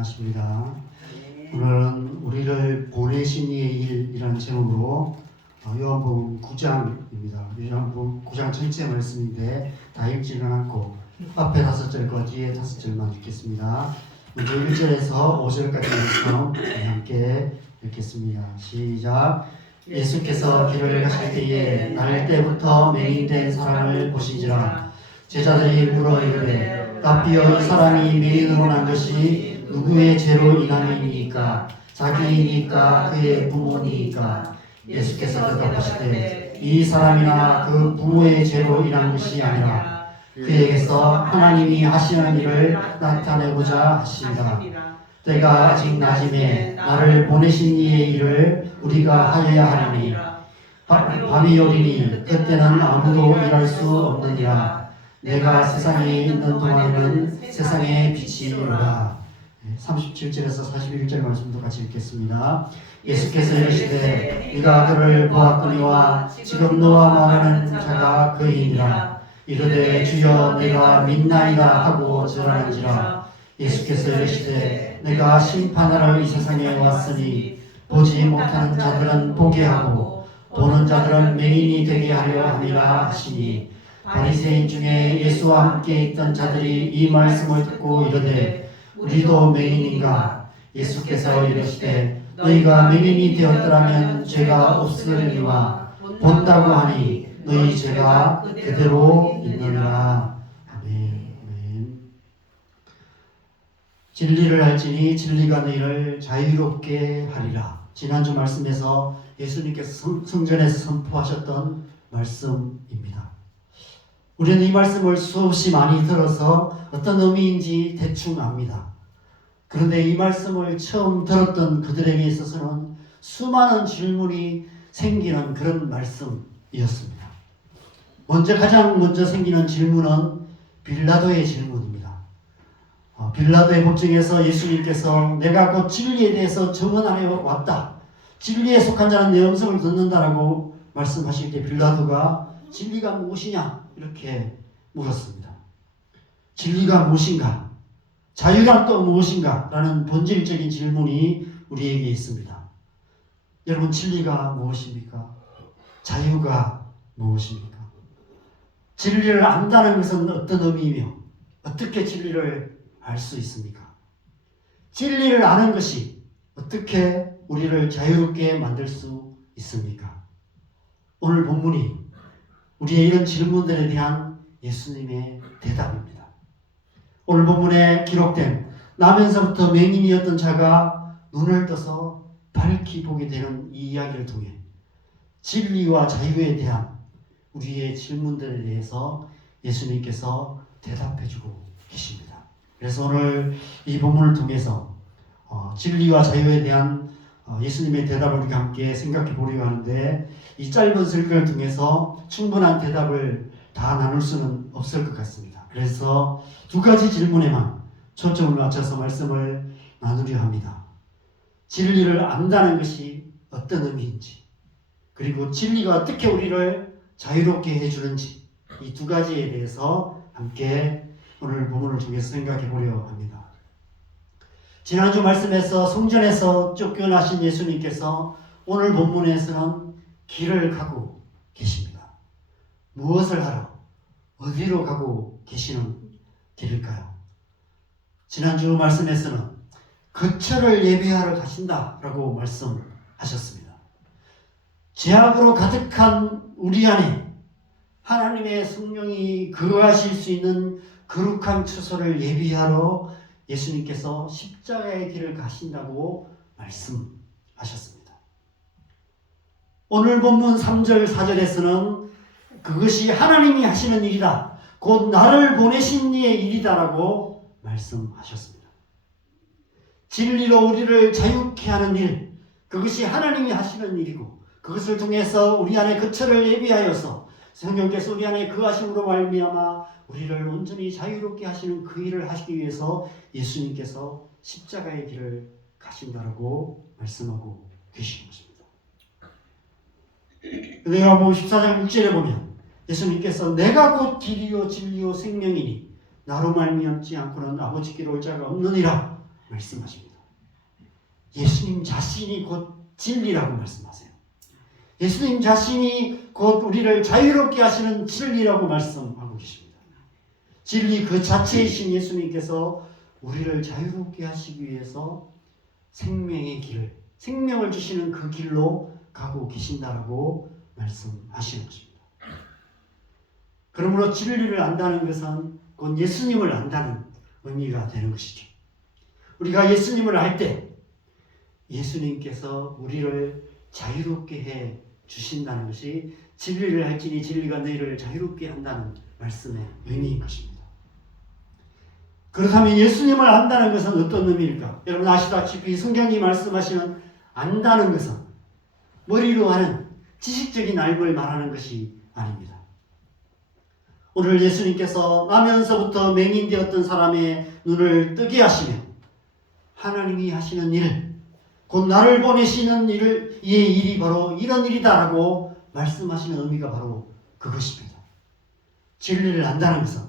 안녕하십니까. 오늘은 우리를 보내신 이의 일이라는 제목으로 요한복음 9장입니다. 요한복음 9장 전체 말씀인데 다 읽지는 않고 앞에 5절과 뒤에 5절만 읽겠습니다. 먼저 1절에서 5절까지 말씀 함께 읽겠습니다. 시작. 예수께서 길을 가실 때에 날 때부터 맹인된 사람을 보시지라. 제자들이 물어 이르되 rabbi여 이 사람이 맹인으로 난 것이 누구의 죄로 인함이니까 자기이니까 그의 부모니까. 예수께서 대답하시되 이 사람이나 그 부모의 죄로 인한 것이 아니라 그에게서 하나님이 하시는 일을 나타내고자 하십니다. 때가 아직 낮음에 나를 보내신 이의 일을 우리가 하여야 하리니 밤이 오리니 그때는 아무도 일할 수 없느니라. 내가 세상에 있는 동안에는 세상의 빛이로라. 37절에서 41절 말씀도 같이 읽겠습니다. 예수께서 이르시되 네가 그를 보았거니와 지금 너와 말하는 자가 그이니라. 이르되 주여 내가 믿나이다 하고 절하는지라. 예수께서 이르시되 내가 심판하러 이 세상에 왔으니 보지 못하는 자들은 보게 하고 보는 자들은 맹인이 되게 하려 함이라 하시니. 바리새인 중에 예수와 함께 있던 자들이 이 말씀을 듣고 이르되 우리도 맹인인가? 예수께서 이르시되 너희가 맹인이 되었더라면 죄가 없으리와 본다고 하니 너희 죄가 그대로 있느니라. 아멘. 진리를 알지니 진리가 너희를 자유롭게 하리라. 지난주 말씀에서 예수님께서 성전에서 선포하셨던 말씀입니다. 우리는 이 말씀을 수없이 많이 들어서 어떤 의미인지 대충 압니다. 그런데 이 말씀을 처음 들었던 그들에게 있어서는 수많은 질문이 생기는 그런 말씀이었습니다. 가장 먼저 생기는 질문은 빌라도의 질문입니다. 빌라도의 법정에서 예수님께서 내가 곧 진리에 대해서 증언하여 왔다. 진리에 속한 자는 내 음성을 듣는다라고 말씀하실 때 빌라도가 진리가 무엇이냐? 이렇게 물었습니다. 진리가 무엇인가? 자유란 또 무엇인가? 라는 본질적인 질문이 우리에게 있습니다. 여러분, 진리가 무엇입니까? 자유가 무엇입니까? 진리를 안다는 것은 어떤 의미이며 어떻게 진리를 알 수 있습니까? 진리를 아는 것이 어떻게 우리를 자유롭게 만들 수 있습니까? 오늘 본문이 우리의 이런 질문들에 대한 예수님의 대답입니다. 오늘 본문에 기록된 나면서부터 맹인이었던 자가 눈을 떠서 밝히 보게 되는 이 이야기를 통해 진리와 자유에 대한 우리의 질문들에 대해서 예수님께서 대답해주고 계십니다. 그래서 오늘 이 본문을 통해서 진리와 자유에 대한 예수님의 대답을 우리가 함께 생각해 보려고 하는데 이 짧은 설교를 통해서 충분한 대답을 다 나눌 수는 없을 것 같습니다. 그래서 2가지 질문에만 초점을 맞춰서 말씀을 나누려 합니다. 진리를 안다는 것이 어떤 의미인지, 그리고 진리가 어떻게 우리를 자유롭게 해주는지, 이 2가지에 대해서 함께 오늘 본문을 통해서 생각해 보려 합니다. 지난주 말씀에서 성전에서 쫓겨나신 예수님께서 오늘 본문에서는 길을 가고 계십니다. 무엇을 하러, 어디로 가고 계시는 길일까요? 지난주 말씀에서는 거처를 예비하러 가신다라고 말씀하셨습니다. 죄악으로 가득한 우리 안에 하나님의 성령이 거하실 수 있는 거룩한 처소를 예비하러 예수님께서 십자가의 길을 가신다고 말씀하셨습니다. 오늘 본문 3절 4절에서는 그것이 하나님이 하시는 일이다. 곧 나를 보내신 이의 일이다라고 말씀하셨습니다. 진리로 우리를 자유케 하는 일, 그것이 하나님이 하시는 일이고 그것을 통해서 우리 안에 거처를 예비하여서 성령께서 우리 안에 거하심으로 말미암아 우리를 온전히 자유롭게 하시는 그 일을 하시기 위해서 예수님께서 십자가의 길을 가신다라고 말씀하고 계신 것입니다. 요한복음 14장 6절에 보면 예수님께서 내가 곧 길이요 진리요 생명이니 나로 말미암지 않고는 아버지께로 올 자가 없느니라 말씀하십니다. 예수님 자신이 곧 진리라고 말씀하세요. 예수님 자신이 곧 우리를 자유롭게 하시는 진리라고 말씀하고 계십니다. 진리 그 자체이신 예수님께서 우리를 자유롭게 하시기 위해서 생명의 길을, 생명을 주시는 그 길로 가고 계신다라고 말씀하시는 것입니다. 그러므로 진리를 안다는 것은 곧 예수님을 안다는 의미가 되는 것이죠. 우리가 예수님을 알 때 예수님께서 우리를 자유롭게 해 주신다는 것이 진리를 알지니 진리가 너희를 자유롭게 한다는 말씀의 의미인 것입니다. 그렇다면 예수님을 안다는 것은 어떤 의미일까? 여러분 아시다시피 성경이 말씀하시는 안다는 것은 머리로 하는 지식적인 알고를 말하는 것이 아닙니다. 오늘 예수님께서 나면서부터 맹인되었던 사람의 눈을 뜨게 하시며 하나님이 하시는 일, 곧 나를 보내시는 이의 일이 바로 이런 일이다라고 말씀하시는 의미가 바로 그것입니다. 진리를 안다는 것은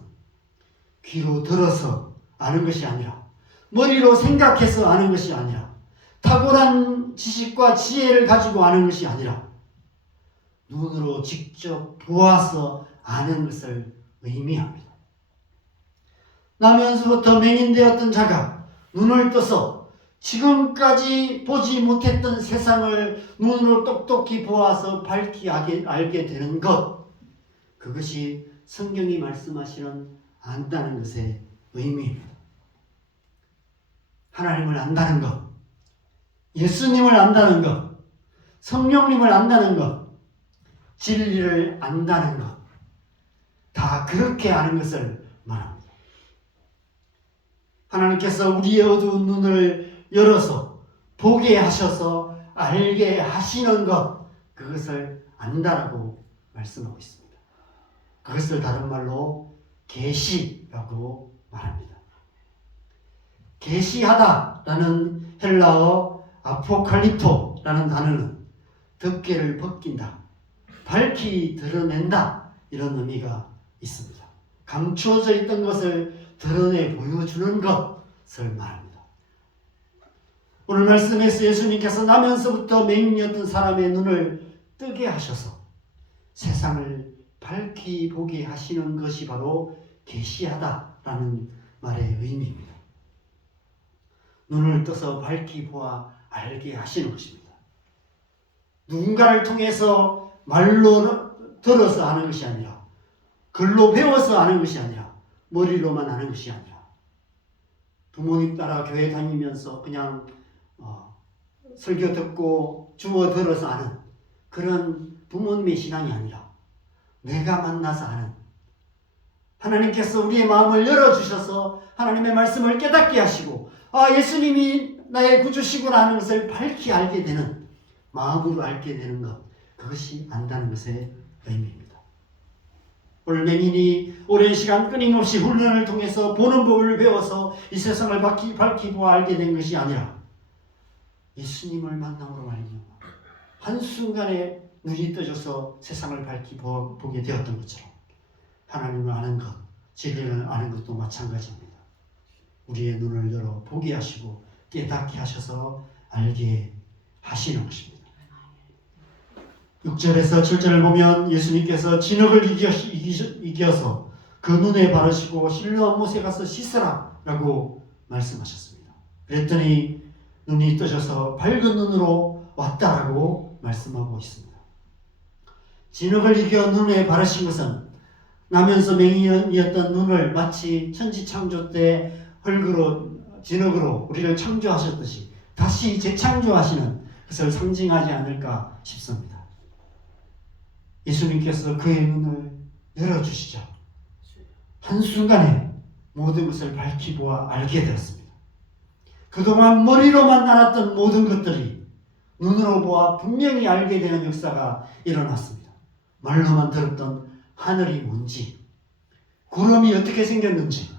귀로 들어서 아는 것이 아니라 머리로 생각해서 아는 것이 아니라 탁월한 지식과 지혜를 가지고 아는 것이 아니라 눈으로 직접 보아서 아는 것을 의미합니다. 나면서부터 맹인되었던 자가 눈을 떠서 지금까지 보지 못했던 세상을 눈으로 똑똑히 보아서 밝히 알게 되는 것, 그것이 성경이 말씀하시는 안다는 것의 의미입니다. 하나님을 안다는 것, 예수님을 안다는 것, 성령님을 안다는 것, 진리를 안다는 것, 다 그렇게 아는 것을 말합니다. 하나님께서 우리의 어두운 눈을 열어서 보게 하셔서 알게 하시는 것, 그것을 안다라고 말씀하고 있습니다. 그것을 다른 말로 계시라고 말합니다. 계시하다라는 헬라어 아포칼립토라는 단어는 덮개를 벗긴다, 밝히 드러낸다, 이런 의미가 있습니다. 감추어져 있던 것을 드러내 보여주는 것을 말합니다. 오늘 말씀에서 예수님께서 나면서부터 맹인이었던 사람의 눈을 뜨게 하셔서 세상을 밝히 보게 하시는 것이 바로 계시하다라는 말의 의미입니다. 눈을 떠서 밝히 보아 알게 하시는 것입니다. 누군가를 통해서 말로 들어서 아는 것이 아니라, 글로 배워서 아는 것이 아니라, 머리로만 아는 것이 아니라, 부모님 따라 교회 다니면서 그냥 설교 듣고 주워 들어서 아는 그런 부모님의 신앙이 아니라 내가 만나서 아는, 하나님께서 우리의 마음을 열어주셔서 하나님의 말씀을 깨닫게 하시고 예수님이 나의 구주시구나 하는 것을 밝히 알게 되는, 마음으로 알게 되는 것, 그것이 안다는 것의 의미입니다. 오늘 맹인이 오랜 시간 끊임없이 훈련을 통해서 보는 법을 배워서 이 세상을 밝히 보아 알게 된 것이 아니라 예수님을 만남으로 말미암아 한순간에 눈이 떠져서 세상을 밝히 보게 되었던 것처럼 하나님을 아는 것, 진리를 아는 것도 마찬가지입니다. 우리의 눈을 열어 보게 하시고 깨닫게 하셔서 알게 하시는 것입니다. 6절에서 7절을 보면 예수님께서 진흙을 이겨서 그 눈에 바르시고 실로암 못에 가서 씻으라 라고 말씀하셨습니다. 그랬더니 눈이 떠져서 밝은 눈으로 왔다라고 말씀하고 있습니다. 진흙을 이겨 눈에 바르신 것은 나면서 맹인이었던 눈을 마치 천지창조 때 흙으로, 진흙으로 우리를 창조하셨듯이 다시 재창조하시는 것을 상징하지 않을까 싶습니다. 예수님께서 그의 눈을 열어주시자 한순간에 모든 것을 밝히 보아 알게 되었습니다. 그동안 머리로만 알았던 모든 것들이 눈으로 보아 분명히 알게 되는 역사가 일어났습니다. 말로만 들었던 하늘이 뭔지, 구름이 어떻게 생겼는지,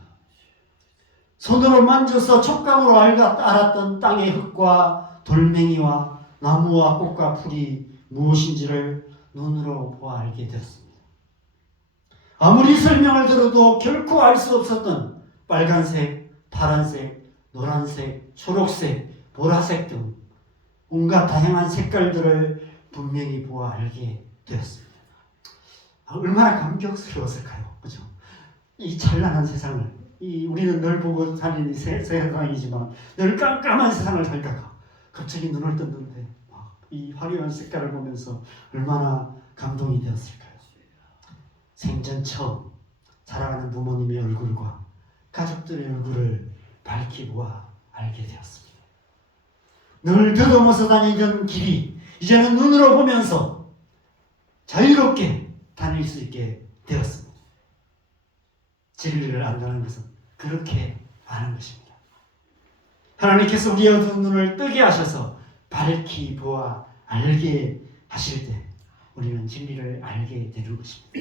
손으로 만져서 촉감으로 알았던 땅의 흙과 돌멩이와 나무와 꽃과 풀이 무엇인지를 눈으로 보아 알게 되었습니다. 아무리 설명을 들어도 결코 알 수 없었던 빨간색, 파란색, 노란색, 초록색, 보라색 등 온갖 다양한 색깔들을 분명히 보아 알게 되었습니다. 얼마나 감격스러웠을까요? 그죠? 이 찬란한 세상을, 우리는 늘 보고 사는 세상이지만 늘 깜깜한 세상을 살다가 갑자기 눈을 떴는데 이 화려한 색깔을 보면서 얼마나 감동이 되었을까요? 생전 처음 사랑하는 부모님의 얼굴과 가족들의 얼굴을 밝히 보아 알게 되었습니다. 늘 더듬어서 다니던 길이 이제는 눈으로 보면서 자유롭게 다닐 수 있게 되었습니다. 진리를 안다는 것은 그렇게 아는 것입니다. 하나님께서 우리의 어두운 눈을 뜨게 하셔서 밝히 보아 알게 하실 때 우리는 진리를 알게 되는 것입니다.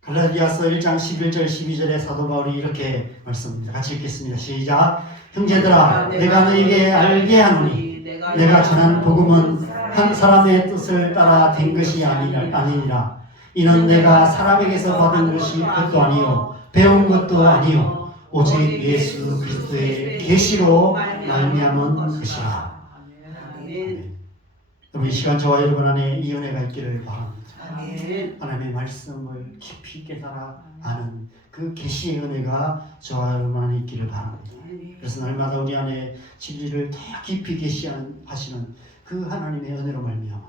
갈라디아서 1장 11절 12절에 사도 바울이 이렇게 말씀합니다. 같이 읽겠습니다. 시작. 형제들아 내가 너희에게 알게 하노니 내가 전한 복음은 한 사람의 뜻을 따라 된 것이 아니니라. 이는 내가 사람에게서 받은 것이 그것도 아니요 배운 것도 아니요 오직 예수 그리스도의 계시로 말미암은 것이라. 여러분 이 시간 저와 여러분 안에 이 은혜가 있기를 바랍니다. 하나님의 말씀을 깊이 깨달아 아는 그 계시의 은혜가 저와 여러분 안에 있기를 바랍니다. 그래서 날마다 우리 안에 진리를 더 깊이 계시하시는 그 하나님의 은혜로 말미암아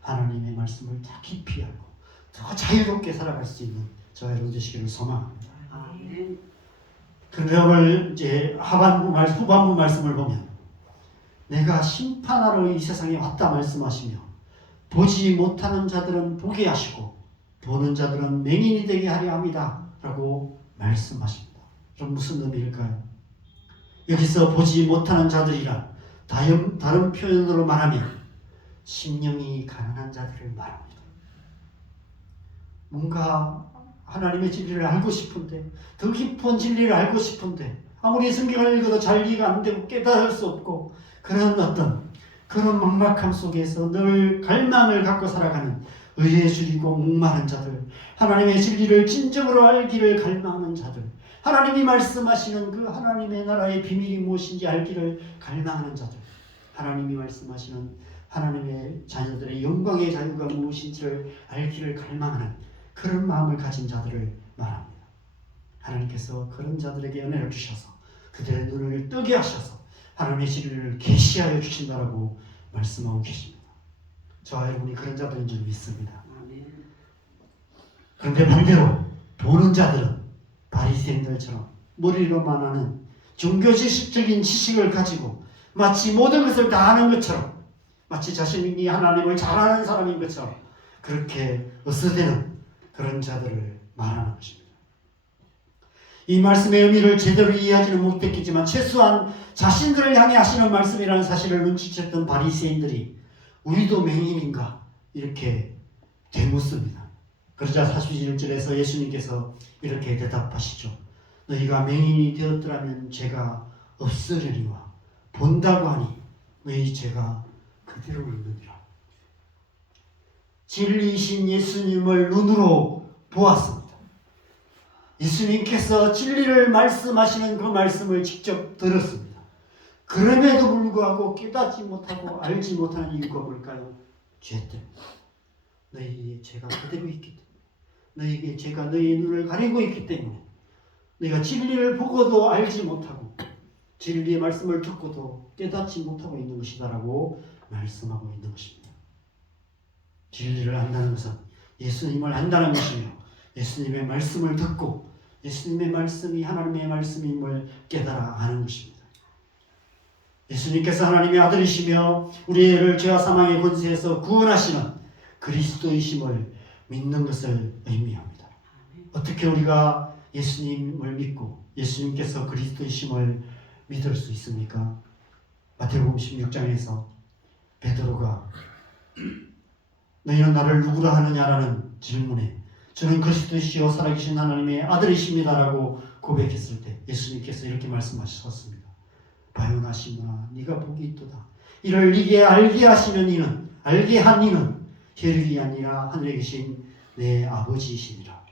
하나님의 말씀을 더 깊이 알고 더 자유롭게 살아갈 수 있는 저와 여러분 되시기를 소망합니다. 그런데 오늘 이제 후반부 말씀을 보면 내가 심판하러 이 세상에 왔다 말씀하시며 보지 못하는 자들은 보게 하시고 보는 자들은 맹인이 되게 하려 합니다 라고 말씀하십니다. 그럼 무슨 의미일까요? 여기서 보지 못하는 자들이란 다른 표현으로 말하면 심령이 가난한 자들을 말합니다. 뭔가 하나님의 진리를 알고 싶은데 더 깊은 진리를 알고 싶은데 아무리 성경을 읽어도 잘 이해가 안 되고 깨달을 수 없고 그런 막막함 속에서 늘 갈망을 갖고 살아가는 의에 줄이고 목마른 자들, 하나님의 진리를 진정으로 알기를 갈망하는 자들, 하나님이 말씀하시는 그 하나님의 나라의 비밀이 무엇인지 알기를 갈망하는 자들, 하나님이 말씀하시는 하나님의 자녀들의 영광의 자유가 무엇인지를 알기를 갈망하는 그런 마음을 가진 자들을 말합니다. 하나님께서 그런 자들에게 은혜를 주셔서 그들의 눈을 뜨게 하셔서 하나님의 진리를 계시하여 주신다라고 말씀하고 계십니다. 저와 여러분이 그런 자들인 줄 믿습니다. 그런데 반대로 보는 자들은 바리새인들처럼 머리로만 아는 종교지식적인 지식을 가지고 마치 모든 것을 다 아는 것처럼 마치 자신이 하나님을 잘 아는 사람인 것처럼 그렇게 어스대는 그런 자들을 말하는 것입니다. 이 말씀의 의미를 제대로 이해하지는 못했겠지만 최소한 자신들을 향해 하시는 말씀이라는 사실을 눈치챘던 바리새인들이 우리도 맹인인가 이렇게 되묻습니다. 그러자 41절에서 예수님께서 이렇게 대답하시죠. 너희가 맹인이 되었더라면 죄가 없으려니와 본다고 하니 너희 죄가 그대로 있느니라. 진리이신 예수님을 눈으로 보았습니다. 예수님께서 진리를 말씀하시는 그 말씀을 직접 들었습니다. 그럼에도 불구하고 깨닫지 못하고 알지 못하는 이유가 뭘까요? 죄 때문에. 너희의 죄가 그대로 있기 때문에. 너희에게 죄가 너희의 눈을 가리고 있기 때문에 너희가 진리를 보고도 알지 못하고 진리의 말씀을 듣고도 깨닫지 못하고 있는 것이다라고 말씀하고 있는 것입니다. 진리를 안다는 것은 예수님을 안다는 것이며 예수님의 말씀을 듣고 예수님의 말씀이 하나님의 말씀임을 깨달아 아는 것입니다. 예수님께서 하나님의 아들이시며 우리를 죄와 사망의 권세에서 구원하시는 그리스도이심을 믿는 것을 의미합니다. 어떻게 우리가 예수님을 믿고 예수님께서 그리스도이심을 믿을 수 있습니까? 마태복음 16장에서 베드로가 너희는 나를 누구라 하느냐라는 질문에 저는 그리스도시요 살아계신 하나님의 아들이십니다라고 고백했을 때 예수님께서 이렇게 말씀하셨습니다. 바요나 시므나 네가 복이 있도다. 이를 네게 알게 하시는 이는 알게 한 이는 혈육이 아니라 하늘에 계신 내 아버지이시니라.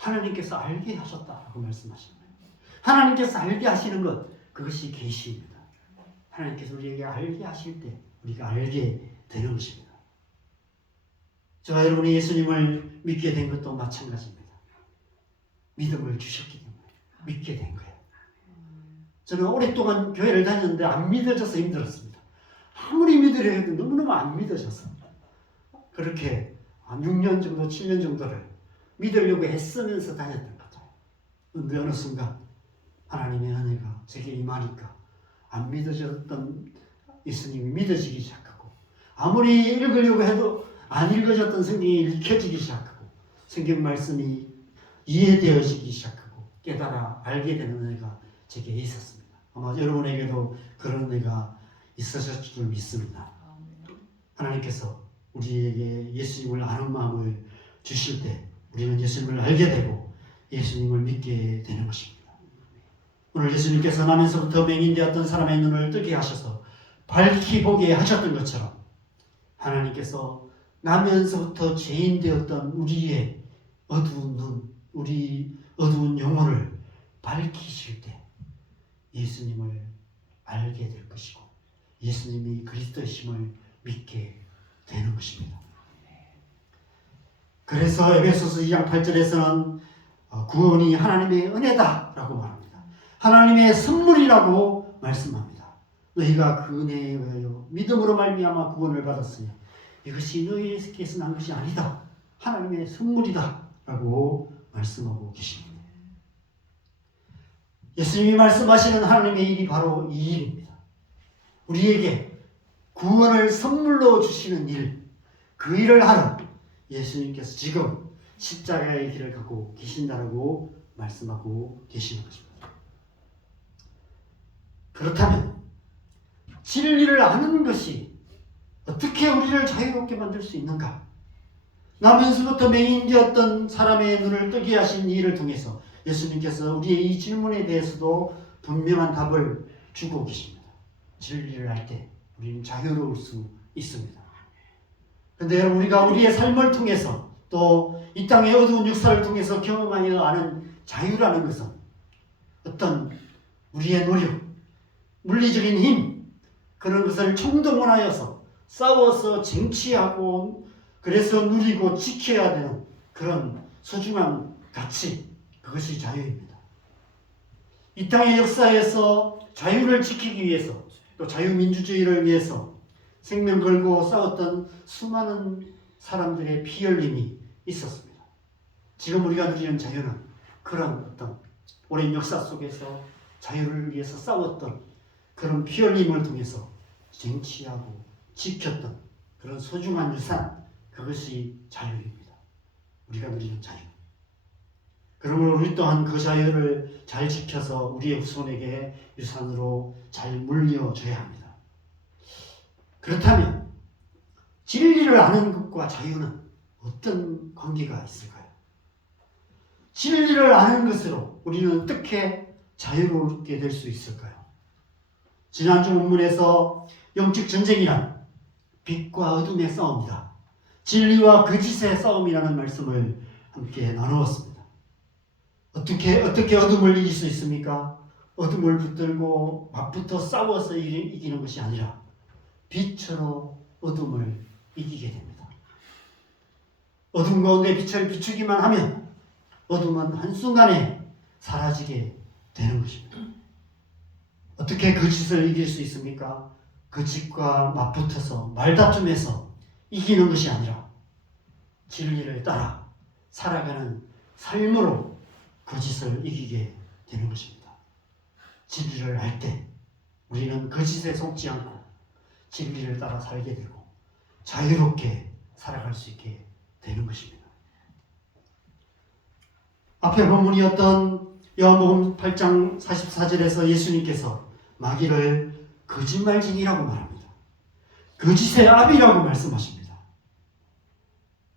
하나님께서 알게 하셨다라고 말씀하시는 거예요. 하나님께서 알게 하시는 것, 그것이 계시입니다. 하나님께서 우리에게 알게 하실 때 우리가 알게 되는 것입니다. 저와 여러분이 예수님을 믿게 된 것도 마찬가지입니다. 믿음을 주셨기 때문에 믿게 된 거예요. 저는 오랫동안 교회를 다녔는데 안 믿어져서 힘들었습니다. 아무리 믿으려 해도 너무너무 안 믿어져서 그렇게 한 6년 정도, 7년 정도를 믿으려고 애쓰면서 다녔던 거죠. 그런데 어느 순간 하나님의 은혜가 제게 임하니까 안 믿어졌던 예수님이 믿어지기 시작하고, 아무리 읽으려고 해도 안 읽어졌던 성경이 읽혀지기 시작하고, 성경 말씀이 이해되어지기 시작하고 깨달아 알게 되는 은혜가 제게 있었습니다. 아마 여러분에게도 그런 은혜가 있으셨을 줄 믿습니다. 하나님께서 우리에게 예수님을 아는 마음을 주실 때 우리는 예수님을 알게 되고 예수님을 믿게 되는 것입니다. 오늘 예수님께서 나면서부터 맹인되었던 사람의 눈을 뜨게 하셔서 밝히 보게 하셨던 것처럼, 하나님께서 나면서부터 죄인 되었던 우리의 어두운 눈, 우리 어두운 영혼을 밝히실 때 예수님을 알게 될 것이고 예수님이 그리스도이심을 믿게 되는 것입니다. 그래서 에베소서 2장 8절에서는 구원이 하나님의 은혜다라고 말합니다. 하나님의 선물이라고 말씀합니다. 너희가 그 은혜에 의하여 믿음으로 말미암아 구원을 받았으니 이것이 너희에게서 난 것이 아니다. 하나님의 선물이다 라고 말씀하고 계십니다. 예수님이 말씀하시는 하나님의 일이 바로 이 일입니다. 우리에게 구원을 선물로 주시는 일, 그 일을 하러 예수님께서 지금 십자가의 길을 가고 계신다라고 말씀하고 계시는 것입니다. 그렇다면 진리를 아는 것이 어떻게 우리를 자유롭게 만들 수 있는가? 나면서부터 맹인되었던 사람의 눈을 뜨게 하신 이 일을 통해서 예수님께서 우리의 이 질문에 대해서도 분명한 답을 주고 계십니다. 진리를 알 때 우리는 자유로울 수 있습니다. 그런데 여러분, 우리가 우리의 삶을 통해서 또 이 땅의 어두운 역사를 통해서 경험하여 아는 자유라는 것은 어떤 우리의 노력, 물리적인 힘, 그런 것을 총동원하여서 싸워서 쟁취하고 그래서 누리고 지켜야 되는 그런 소중한 가치, 그것이 자유입니다. 이 땅의 역사에서 자유를 지키기 위해서 또 자유민주주의를 위해서 생명 걸고 싸웠던 수많은 사람들의 피 흘림이 있었습니다. 지금 우리가 누리는 자유는 그런 어떤 오랜 역사 속에서 자유를 위해서 싸웠던 그런 피 흘림을 통해서 쟁취하고 지켰던 그런 소중한 유산, 그것이 자유입니다. 우리가 누리는 자유. 그러므로 우리 또한 그 자유를 잘 지켜서 우리의 후손에게 유산으로 잘 물려줘야 합니다. 그렇다면 진리를 아는 것과 자유는 어떤 관계가 있을까요? 진리를 아는 것으로 우리는 어떻게 자유롭게 될 수 있을까요? 지난주 본문에서 영적 전쟁이란 빛과 어둠의 싸움이다, 진리와 거짓의 싸움이라는 말씀을 함께 나누었습니다. 어떻게 어둠을 이길 수 있습니까? 어둠을 붙들고 맞붙어 싸워서 이기는 것이 아니라 빛으로 어둠을 이기게 됩니다. 어둠 가운데 빛을 비추기만 하면 어둠은 한순간에 사라지게 되는 것입니다. 어떻게 거짓을 이길 수 있습니까? 거짓과 맞붙어서 말다툼해서 이기는 것이 아니라 진리를 따라 살아가는 삶으로 거짓을 이기게 되는 것입니다. 진리를 알 때 우리는 거짓에 속지 않고 진리를 따라 살게 되고 자유롭게 살아갈 수 있게 되는 것입니다. 앞에 본문이었던 요한복음 8장 44절에서 예수님께서 마귀를 거짓말쟁이라고 말합니다. 거짓의 아비라고 말씀하십니다.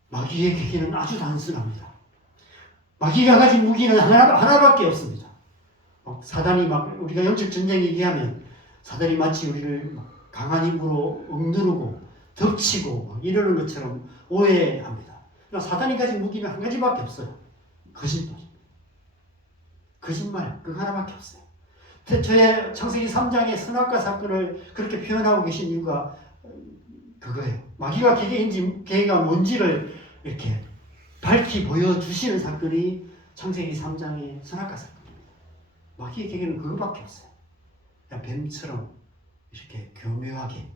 마귀의 계기는 아주 단순합니다. 마귀가 가진 무기는 하나밖에 없습니다. 사단이 우리가 영적 전쟁 얘기하면 사단이 마치 우리를 강한 힘으로 억누르고 덮치고 이러는 것처럼 오해합니다. 사단이 가진 무기는 한 가지밖에 없어요. 거짓말입니다. 거짓말 그거 하나밖에 없어요. 저의 창세기 3장의 선악과 사건을 그렇게 표현하고 계신 이유가 그거예요. 마귀가 계가 뭔지를 이렇게 밝히 보여주시는 사건이 창세기 3장의 선악과 사건입니다. 마귀의 계계는 그거밖에 없어요. 그냥 뱀처럼 이렇게 교묘하게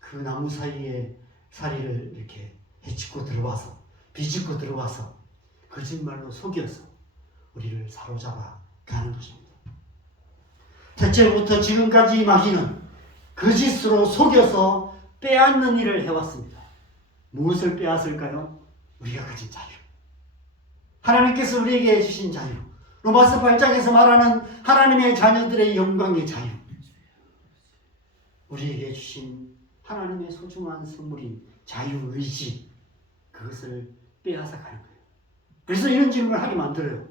그 나무 사이에 사리를 이렇게 해치고 들어와서 비집고 들어와서 거짓말로 속여서 우리를 사로잡아 가는 것입니다. 태초부터 지금까지 마귀는 거짓으로 속여서 빼앗는 일을 해왔습니다. 무엇을 빼앗을까요? 우리가 가진 자유. 하나님께서 우리에게 주신 자유. 로마서 8장에서 말하는 하나님의 자녀들의 영광의 자유. 우리에게 주신 하나님의 소중한 선물인 자유의지. 그것을 빼앗아 가는 거예요. 그래서 이런 질문을 하게 만들어요.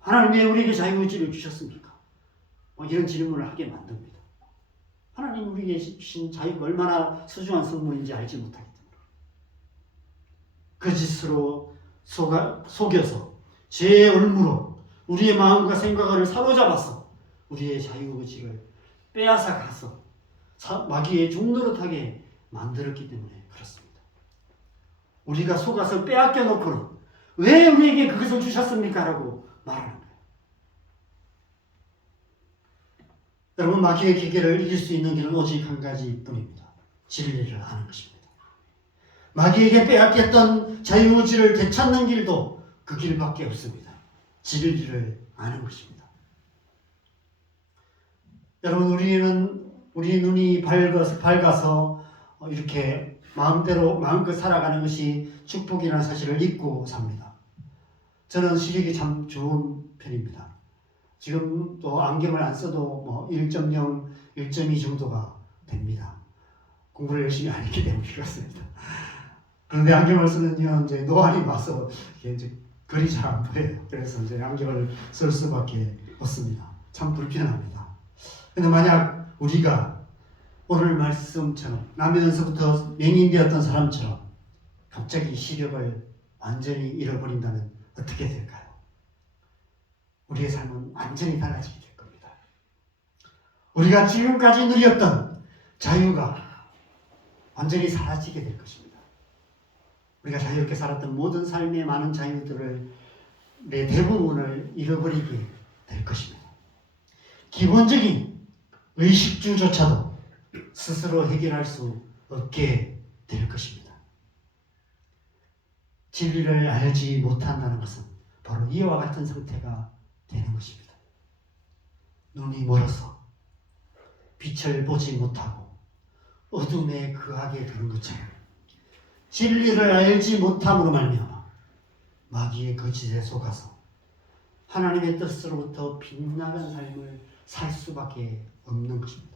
하나님 왜 우리에게 자유의지를 주셨습니까? 이런 질문을 하게 만듭니다. 하나님 우리에게 주신 자유가 얼마나 소중한 선물인지 알지 못하기 때문에. 거짓으로 속여서 죄의 올무로 우리의 마음과 생각을 사로잡아서 우리의 자유의지를 빼앗아 가서 마귀의 종노릇하게 만들었기 때문에 그렇습니다. 우리가 속아서 빼앗겨 놓고는 왜 우리에게 그것을 주셨습니까? 라고 말하는 거예요. 여러분, 마귀의 기계를 이길 수 있는 길은 오직 한 가지뿐입니다. 진리를 아는 것입니다. 마귀에게 빼앗겼던 자유의지를 되찾는 길도 그 길밖에 없습니다. 진리를 아는 것입니다. 여러분, 우리 눈이 밝아서 이렇게 마음껏 살아가는 것이 축복이라는 사실을 잊고 삽니다. 저는 시력이 참 좋은 편입니다. 지금 또 안경을 안 써도 1.0, 1.2 정도가 됩니다. 공부를 열심히 안 했기 때문에 그렇습니다. 그런데 안경을 쓰는 이유는 이제 노안이 와서 이제 글이 잘 안 보여요. 그래서 이제 안경을 쓸 수밖에 없습니다. 참 불편합니다. 그런데 만약 우리가 오늘 말씀처럼 나면서부터 맹인되었던 사람처럼 갑자기 시력을 완전히 잃어버린다면 어떻게 될까요? 우리의 삶은 완전히 달라지게 될 겁니다. 우리가 지금까지 누렸던 자유가 완전히 사라지게 될 것입니다. 우리가 자유롭게 살았던 모든 삶의 많은 자유들을 대부분을 잃어버리게 될 것입니다. 기본적인 의식주조차도 스스로 해결할 수 없게 될 것입니다. 진리를 알지 못한다는 것은 바로 이와 같은 상태가 되는 것입니다. 눈이 멀어서 빛을 보지 못하고 어둠에 거하게 되는 것처럼 진리를 알지 못함으로 말미암아 마귀의 거짓에 속아서 하나님의 뜻으로부터 빗나간 삶을 살 수밖에 없는 것입니다.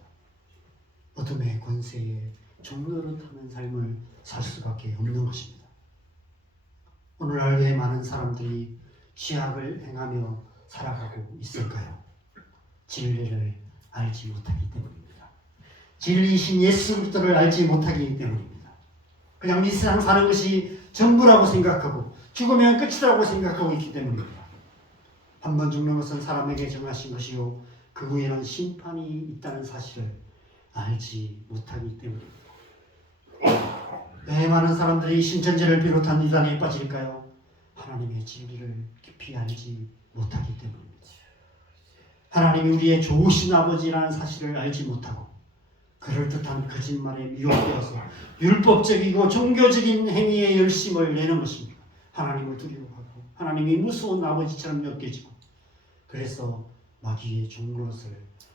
어둠의 권세에 종노릇하는 삶을 살 수밖에 없는 것입니다. 오늘날 왜 많은 사람들이 죄악을 행하며 살아가고 있을까요? 진리를 알지 못하기 때문입니다. 진리이신 예수 그리스도를 알지 못하기 때문입니다. 그냥 이 세상 사는 것이 전부라고 생각하고 죽으면 끝이라고 생각하고 있기 때문입니다. 한 번 죽는 것은 사람에게 정하신 것이요 그 후에는 심판이 있다는 사실을 알지 못하기 때문입니다. 왜 많은 사람들이 신천지를 비롯한 이단에 빠질까요? 하나님의 진리를 깊이 알지 못하기 때문입니다. 하나님이 우리의 좋으신 아버지라는 사실을 알지 못하고 그럴듯한 거짓말에 미혹되어서 율법적이고 종교적인 행위에 열심을 내는 것입니다. 하나님을 두려워하고 하나님이 무서운 아버지처럼 여겨지고 그래서 마귀의 종노릇을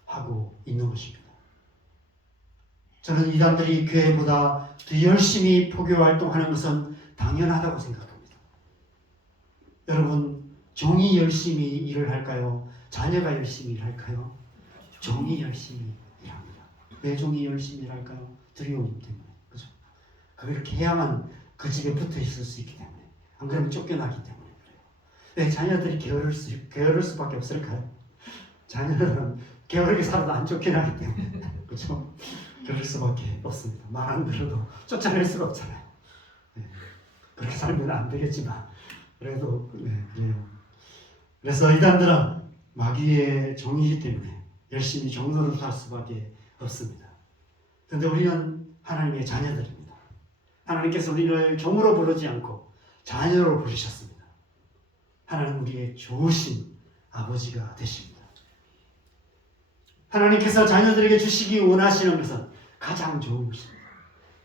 하고 있는 것입니다. 저는 이단들이 교회보다 더 열심히 포교 활동하는 것은 당연하다고 생각합니다. 여러분, 종이 열심히 일을 할까요? 자녀가 열심히 일할까요? 종이 열심히 일합니다. 왜 종이 열심히 일할까요? 두려움 때문에. 그죠? 그렇게 해야만 그 집에 붙어 있을 수 있기 때문에. 안 그러면 쫓겨나기 때문에 그래요. 왜 자녀들이 게으를 수밖에 없을까요? 자녀들은 게으르게 살아도 안 쫓겨나기 때문에. 그죠? 그럴 수밖에 없습니다. 말 안 들어도 쫓아낼 수가 없잖아요. 네. 그렇게 살면 안 되겠지만 그래도 네, 그래요. 그래서 이단들은 마귀의 종이기 때문에 열심히 종로를 살 수밖에 없습니다. 그런데 우리는 하나님의 자녀들입니다. 하나님께서 우리를 종으로 부르지 않고 자녀로 부르셨습니다. 하나님 우리의 좋으신 아버지가 되십니다. 하나님께서 자녀들에게 주시기 원하시는 것은 가장 좋은 것입니다.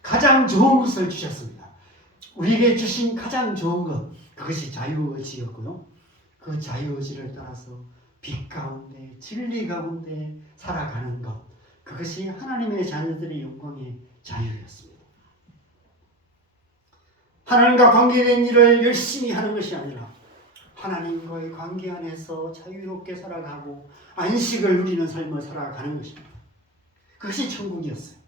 가장 좋은 것을 주셨습니다. 우리에게 주신 가장 좋은 것, 그것이 자유의지였고요. 그 자유의지를 따라서 빛 가운데 진리 가운데 살아가는 것, 그것이 하나님의 자녀들의 영광의 자유였습니다. 하나님과 관계된 일을 열심히 하는 것이 아니라 하나님과의 관계 안에서 자유롭게 살아가고 안식을 누리는 삶을 살아가는 것입니다. 그것이 천국이었어요.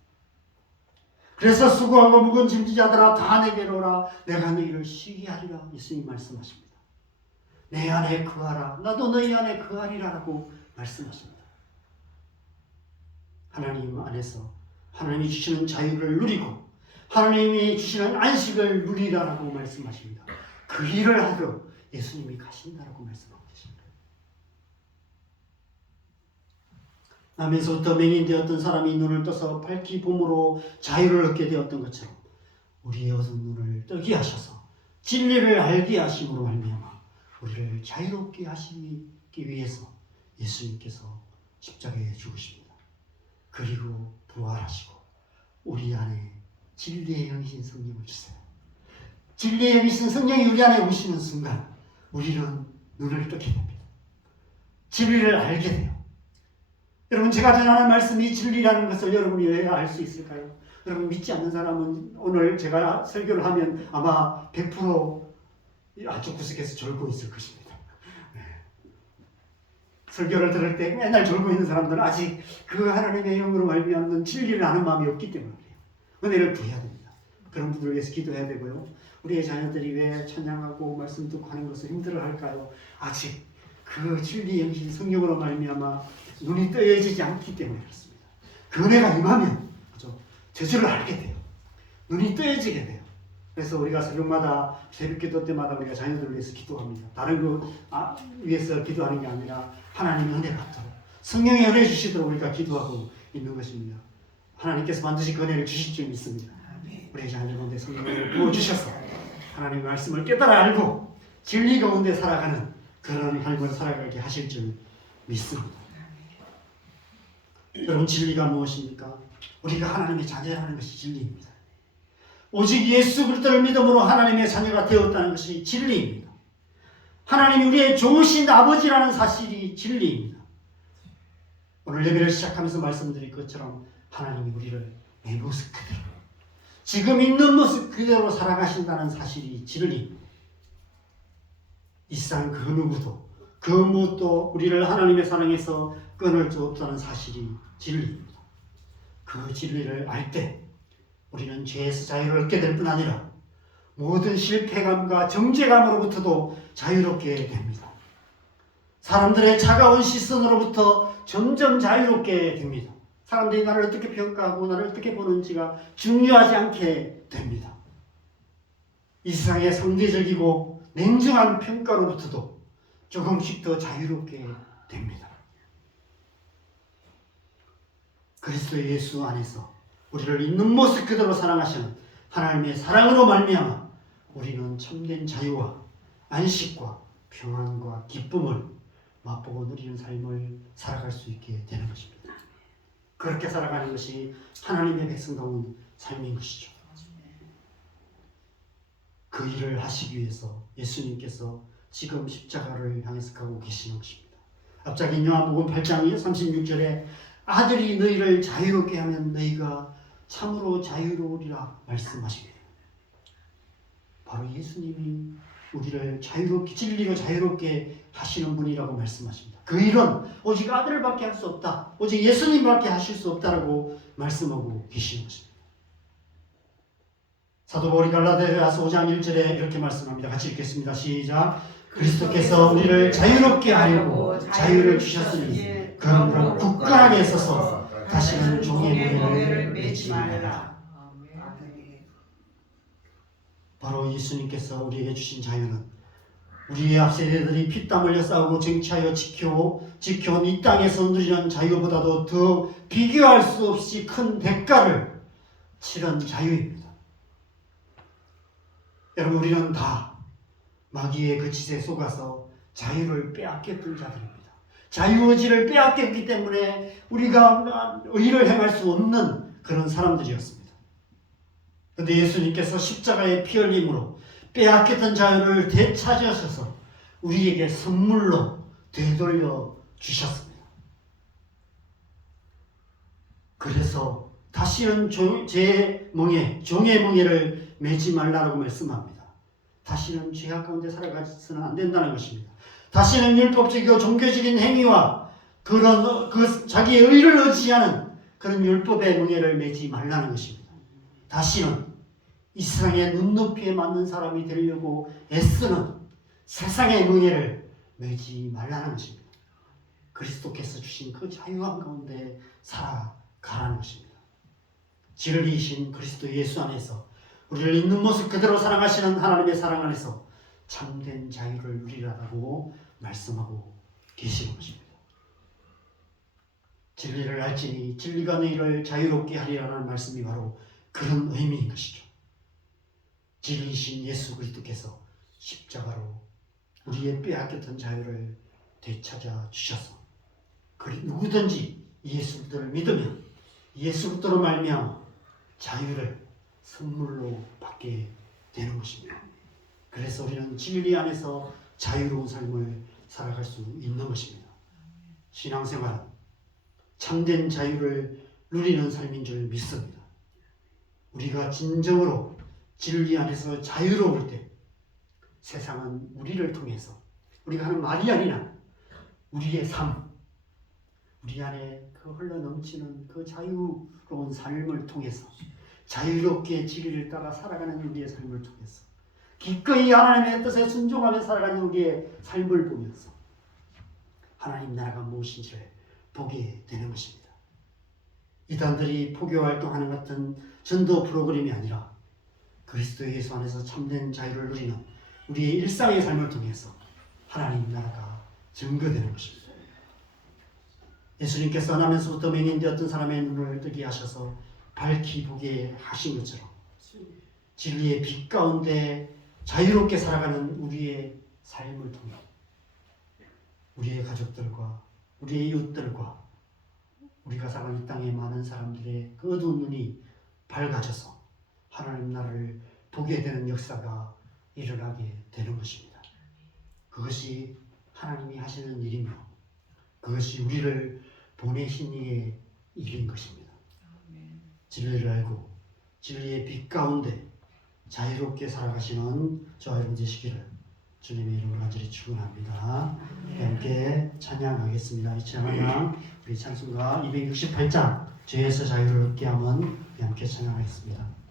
그래서 수고하고 무거운 짐지자들아 다 내게로 오라, 내가 너희를 쉬게 하리라. 예수님 말씀하십니다. 내 안에 거하라, 나도 너희 안에 거하리라라고 말씀하십니다. 하나님 안에서 하나님이 주시는 자유를 누리고 하나님이 주시는 안식을 누리라라고 말씀하십니다. 그 일을 하러 예수님이 가신다라고 말씀하고 계십니다. 나면서부터 맹인되었던 사람이 눈을 떠서 밝히 봄으로 자유를 얻게 되었던 것처럼 우리의 어두운 눈을 뜨게 하셔서 진리를 알게 하심으로 말미암아 우리를 자유롭게 하시기 위해서 예수님께서 십자가에 죽으십니다. 그리고 부활하시고 우리 안에 진리의 영이신 성령을 주세요. 진리의 영이신 성령이 우리 안에 오시는 순간 우리는 눈을 뜨게 됩니다. 진리를 알게 돼요. 여러분, 제가 전하는 말씀이 진리라는 것을 여러분이 왜 알 수 있을까요? 여러분, 믿지 않는 사람은 오늘 제가 설교를 하면 아마 100% 아주 구석에서 졸고 있을 것입니다. 네. 설교를 들을 때 맨날 졸고 있는 사람들은 아직 그 하나님의 영으로 말미암는 진리를 아는 마음이 없기 때문에 그래요. 은혜를 구해야 됩니다. 그런 분들을 위해서 기도해야 되고요. 우리의 자녀들이 왜 찬양하고 말씀 듣고 하는 것을 힘들어할까요? 아직 그 진리 영신 성령으로 말미암아 눈이 떠여지지 않기 때문에 그렇습니다. 그 은혜가 임하면 그죠? 저주를 알게 돼요. 눈이 떠여지게 돼요. 그래서 우리가 새벽마다 새벽기도 때마다 우리가 자녀들을 위해서 기도합니다. 다른 거 위해서 기도하는 게 아니라 하나님의 은혜 받도록 성령의 은혜 주시도록 우리가 기도하고 있는 것입니다. 하나님께서 반드시 그 은혜를 주실 줄 믿습니다. 우리 자녀들 가운데 성령을 부어주셔서 하나님의 말씀을 깨달아 알고 진리 가운데 살아가는 그런 삶을 살아가게 하실 줄 믿습니다. 여러분, 진리가 무엇입니까? 우리가 하나님의 자녀라는 것이 진리입니다. 오직 예수 그리스도를 믿음으로 하나님의 자녀가 되었다는 것이 진리입니다. 하나님이 우리의 좋으신 아버지라는 사실이 진리입니다. 오늘 예배를 시작하면서 말씀드린 것처럼 하나님이 우리를 내 모습 그대로 지금 있는 모습 그대로 살아가신다는 사실이 진리입니다. 이 세상 그 누구도 그 무엇도 우리를 하나님의 사랑에서 끊을 수 없다는 사실이 진리입니다. 그 진리를 알 때 우리는 죄에서 자유를 얻게 될 뿐 아니라 모든 실패감과 정죄감으로부터도 자유롭게 됩니다. 사람들의 차가운 시선으로부터 점점 자유롭게 됩니다. 사람들이 나를 어떻게 평가하고 나를 어떻게 보는지가 중요하지 않게 됩니다. 이 세상의 상대적이고 냉정한 평가로부터도 조금씩 더 자유롭게 됩니다. 그리스도 예수 안에서 우리를 있는 모습 그대로 사랑하시는 하나님의 사랑으로 말미암아 우리는 참된 자유와 안식과 평안과 기쁨을 맛보고 누리는 삶을 살아갈 수 있게 되는 것입니다. 그렇게 살아가는 것이 하나님의 백성다운 삶인 것이죠. 그 일을 하시기 위해서 예수님께서 지금 십자가를 향해서 가고 계시는 것입니다. 앞장인 요한복음 8장 36절에 아들이 너희를 자유롭게 하면 너희가 참으로 자유로우리라 말씀하십니다. 바로 예수님이 우리를 자유롭게 진리로 자유롭게 하시는 분이라고 말씀하십니다. 그 일은 오직 아들밖에 할 수 없다. 오직 예수님밖에 하실 수 없다라고 말씀하고 계시는 것입니다. 사도 바울이 갈라디아서 5장 1절에 이렇게 말씀합니다. 같이 읽겠습니다. 시작. 그리스도께서 우리를 자유롭게 하려고 자유를 주셨으니 그러므로 굳건하게 서서 다시는 종의 무게를 매지 말라. 바로 예수님께서 우리에게 주신 자유는 우리의 앞 세대들이 피땀 흘려 싸우고 쟁취하여 지켜온 이 땅에서 누리는 자유보다도 더 비교할 수 없이 큰 대가를 치른 자유입니다. 여러분, 우리는 다 마귀의 그 짓에 속아서 자유를 빼앗겼던 자들입니다. 자유의지를 빼앗겼기 때문에 우리가 의를 행할 수 없는 그런 사람들이었습니다. 그런데 예수님께서 십자가의 피 흘림으로 빼앗겼던 자유를 되찾으셔서 우리에게 선물로 되돌려 주셨습니다. 그래서 다시는 종의 멍에를 매지 말라고 말씀합니다. 다시는 죄악 가운데 살아가서는 안 된다는 것입니다. 다시는 율법적이고 종교적인 행위와 그런 자기의 의를 의지하는 그런 율법의 멍에를 매지 말라는 것입니다. 다시는 이 세상의 눈높이에 맞는 사람이 되려고 애쓰는 세상의 멍에를 매지 말라는 것입니다. 그리스도께서 주신 그 자유함 가운데 살아가라는 것입니다. 진리이신 그리스도 예수 안에서 우리를 있는 모습 그대로 사랑하시는 하나님의 사랑 안에서 참된 자유를 누리라고 말씀하고 계시는 것입니다. 진리를 알지니 진리가 너희를 자유롭게 하리라는 말씀이 바로 그런 의미인 것이죠. 진리이신 예수 그리스도께서 십자가로 우리의 빼앗겼던 자유를 되찾아 주셔서 누구든지 예수 그리스도를 믿으면 예수 그리스도로 말미암아 자유를 선물로 받게 되는 것입니다. 그래서 우리는 진리 안에서 자유로운 삶을 살아갈 수 있는 것입니다. 신앙생활은 참된 자유를 누리는 삶인 줄 믿습니다. 우리가 진정으로 진리 안에서 자유로울 때 세상은 우리를 통해서 우리가 하는 말이 아니라 우리의 삶, 우리 안에 그 흘러넘치는 그 자유로운 삶을 통해서 자유롭게 진리를 따라 살아가는 우리의 삶을 통해서 기꺼이 하나님의 뜻에 순종하며 살아가는 우리의 삶을 보면서 하나님 나라가 무엇인지를 보게 되는 것입니다. 이단들이 포교 활동하는 같은 전도 프로그램이 아니라 그리스도 예수 안에서 참된 자유를 누리는 우리의 일상의 삶을 통해서 하나님 나라가 증거되는 것입니다. 예수님께서 떠나면서부터 맹인되었던 사람의 눈을 뜨게 하셔서 밝히 보게 하신 것처럼 진리의 빛 가운데 자유롭게 살아가는 우리의 삶을 통해 우리의 가족들과 우리의 이웃들과 우리가 살아가는 이 땅의 많은 사람들의 그 어두운 눈이 밝아져서 하나님 나라를 보게 되는 역사가 일어나게 되는 것입니다. 그것이 하나님이 하시는 일이며 그것이 우리를 보내신 이의 일인 것입니다. 진리를 알고 진리의 빛 가운데 자유롭게 살아가시는 저와 여러분 되시기를 주님의 이름으로 간절히 축원합니다. 함께 찬양하겠습니다. 이 찬양 우리 찬송가 268장 죄에서 자유를 얻게 함은 함께 찬양하겠습니다.